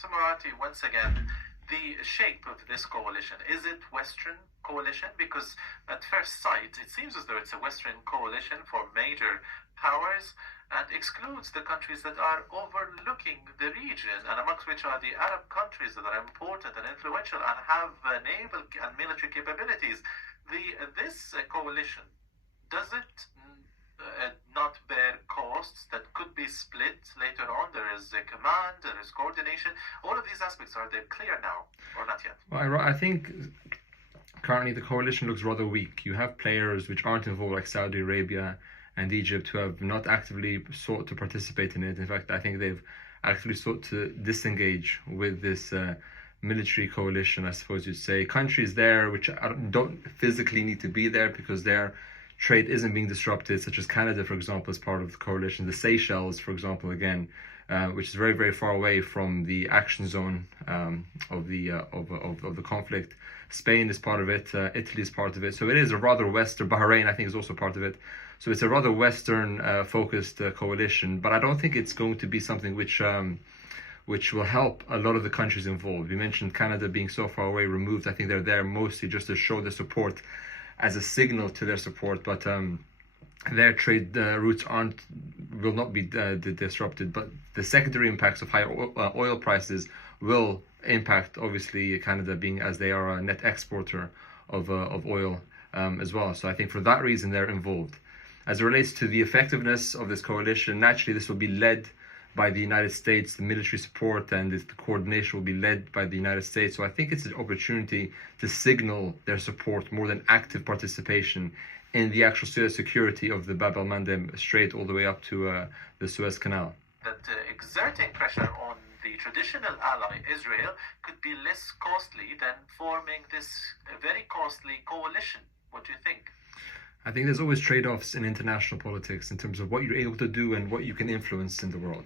Professor Morati, once again, the shape of this coalition, is it Western coalition? Because at first sight, it seems as though it's a Western coalition for major powers and excludes the countries that are overlooking the region, and amongst which are the Arab countries that are important and influential and have naval and military capabilities. This coalition, does it not bear costs that could be split later on? There is a command, there is coordination. All of these aspects, are they clear now or not yet? Well, I think currently the coalition looks rather weak. You have players which aren't involved, like Saudi Arabia and Egypt, who have not actively sought to participate in it. In fact, I think they've actually sought to disengage with this military coalition, I suppose you'd say. Countries there which don't physically need to be there because their trade isn't being disrupted, such as Canada, for example, as part of the coalition. The Seychelles, for example, again, which is very, very far away from the action zone of the conflict. Spain is part of it. Italy is part of it. So it is a rather Western. Bahrain, I think, is also part of it. So it's a rather Western focused coalition. But I don't think it's going to be something which will help a lot of the countries involved. We mentioned Canada being so far away, removed. I think they're there mostly just to show their support, as a signal to their support, but their trade routes will not be disrupted. But the secondary impacts of high oil prices will impact, obviously, Canada, being as they are a net exporter of oil as well. So I think for that reason they're involved. As it relates to the effectiveness of this coalition, naturally this will be led by the United States. The military support and the coordination will be led by the United States. So I think it's an opportunity to signal their support more than active participation in the actual security of the Bab el-Mandeb Strait all the way up to the Suez Canal. That exerting pressure on the traditional ally Israel could be less costly than forming this very costly coalition. What do you think? I think there's always trade-offs in international politics in terms of what you're able to do and what you can influence in the world.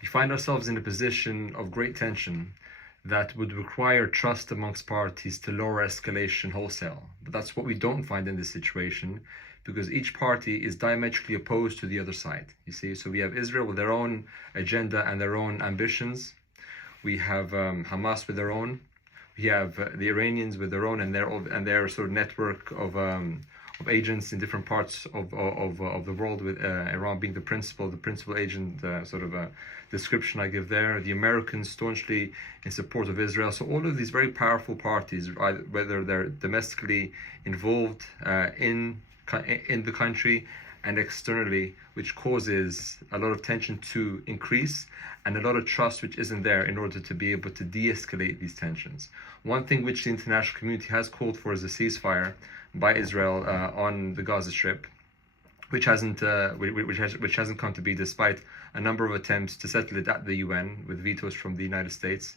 We find ourselves in a position of great tension that would require trust amongst parties to lower escalation wholesale. But that's what we don't find in this situation, because each party is diametrically opposed to the other side. You see, so we have Israel with their own agenda and their own ambitions. We have Hamas with their own. We have the Iranians with their own and their sort of network of agents in different parts of the world, with Iran being the principal agent description I give there. The Americans staunchly in support of Israel. So all of these very powerful parties, whether they're domestically involved in the country and externally, which causes a lot of tension to increase and a lot of trust which isn't there in order to be able to de-escalate these tensions. One thing which the international community has called for is a ceasefire by Israel on the Gaza Strip, which hasn't come to be, despite a number of attempts to settle it at the UN with vetoes from the United States.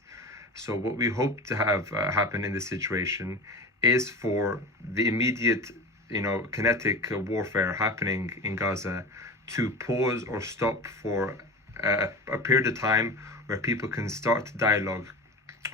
So what we hope to have happen in this situation is for the immediate, kinetic warfare happening in Gaza to pause or stop for a period of time where people can start dialogue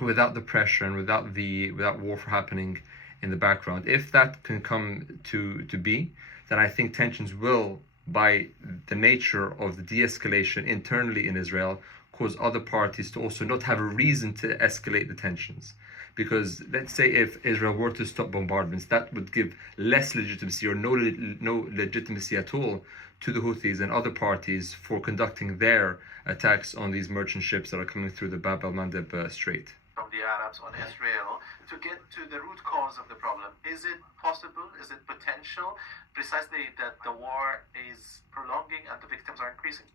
without the pressure and without warfare happening in the background. If that can come to be, then I think tensions will, by the nature of the de-escalation internally in Israel, cause other parties to also not have a reason to escalate the tensions. Because let's say if Israel were to stop bombardments, that would give less legitimacy or no legitimacy at all to the Houthis and other parties for conducting their attacks on these merchant ships that are coming through the Bab el-Mandeb Strait. From the Arabs on Israel to get to the root cause of the problem. Is it possible, is it potential, precisely that the war is prolonging and the victims are increasing?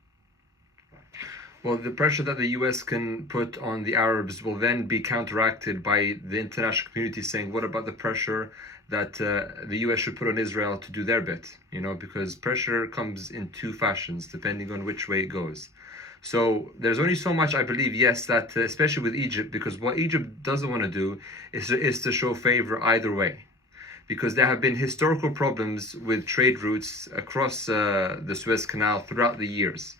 Well, the pressure that the US can put on the Arabs will then be counteracted by the international community saying, what about the pressure that the US should put on Israel to do their bit? Because pressure comes in two fashions, depending on which way it goes. So there's only so much, I believe, yes, that especially with Egypt, because what Egypt doesn't want to do is to show favor either way. Because there have been historical problems with trade routes across the Suez Canal throughout the years.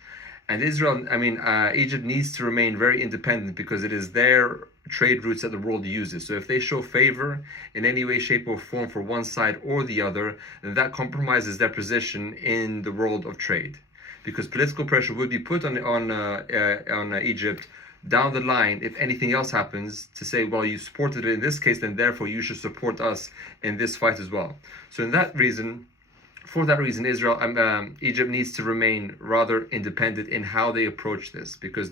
And Egypt needs to remain very independent because it is their trade routes that the world uses. So if they show favor in any way, shape or form for one side or the other, then that compromises their position in the world of trade. Because political pressure would be put on Egypt down the line, if anything else happens, to say, well, you supported it in this case, then therefore you should support us in this fight as well. So for that reason, Egypt needs to remain rather independent in how they approach this, because